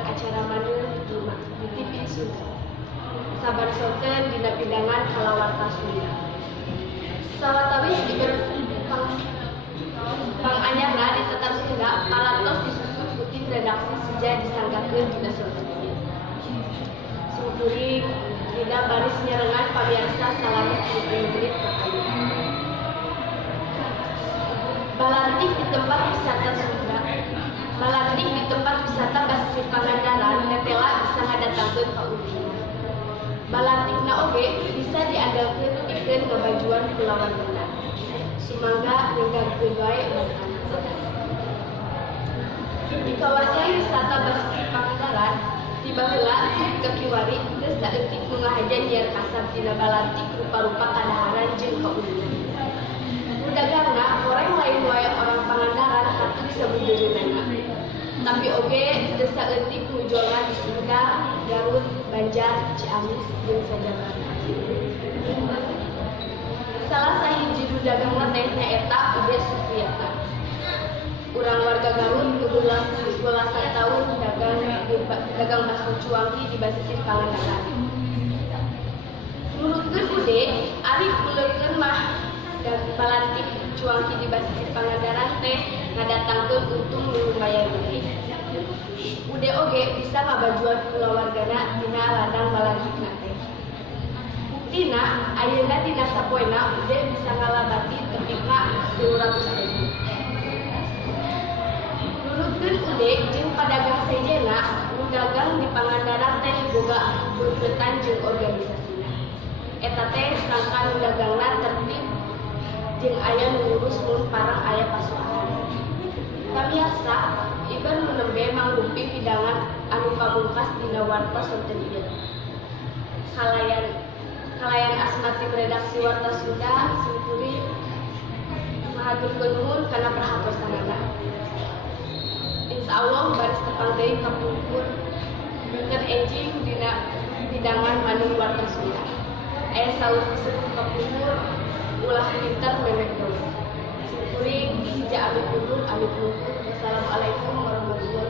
miluan acara maneh di TV Sunda. Sabar sonten dina pidangan kalawarta Sunda. Sawatawis panganyarna di tetar Sunda parantos disusun ku tim redaksi Seja disanggakeun dina sonten ieu. Sumkuring dina baris nyerengan pabiarsa salamet 30 menit pertama. Balantik di tempat wisata Sunda. Balantik di tempat wisata Basisir Pangandaran netela bisa ngadatangkeun ka ulina. Balantikna oge bisa diandalkeun pikeun ngabajuan kulawan beunang. Sumangga nyenggangkeun wae anak-anak. Di kawasan wisata Basisir Pangandaran di baheula ke kiwari geus saeutik mengahaja nyiar kasar tina balantik rupa-rupa kadaharan jeung kaulina. Dagangna orang lain wae orang Pangandaran hatu sabudeurna. Tapi oge geus saeutik mujolna di Sunda, Garut, Banjar, Ciamis jeung sajabana. Salah sahiji dudagangna teh nyaeta Ude Supriyatna. Urang warga Garut 12 tahun dagang bakso cuangki di Basisir Pangandaran. Nurutkeun Ude, ari kuleukeun mah dan balantik cuangki di Basisir Pangandaran teh ngadatangkeun untung lumayan gede. Ude oge bisa ngabajuan kulawargana dina ladang balantikna teh. Buktina ayeuna dina sapoena Ude bisa ngalabati tepika 200.000. Nurutkeun Ude jeung padagang sejena nu dagang di Pangandaran teh boga beureutan jeung organisasina. Eta teh sangkan dagangna tertib jeung aya nu ngurus mun parang aya pasokan. Kamiasa ieu nu nembe manggumpi pidangan anu pamungkas dina warta sonten ieu. Kalayan asmati redaksi Warta Sunda sungkuri mahaturkeun nuhun kana perhatosanana. Insyaallah baris tepang deui kapungkur beungeun enjing dina pidangan manung Warta Sunda. Aya saur disebut kapungkur ulah pinter memek dong. Sungkuring Seja amit undur. Wassalamualaikum warahmatullahi wabarakatuh.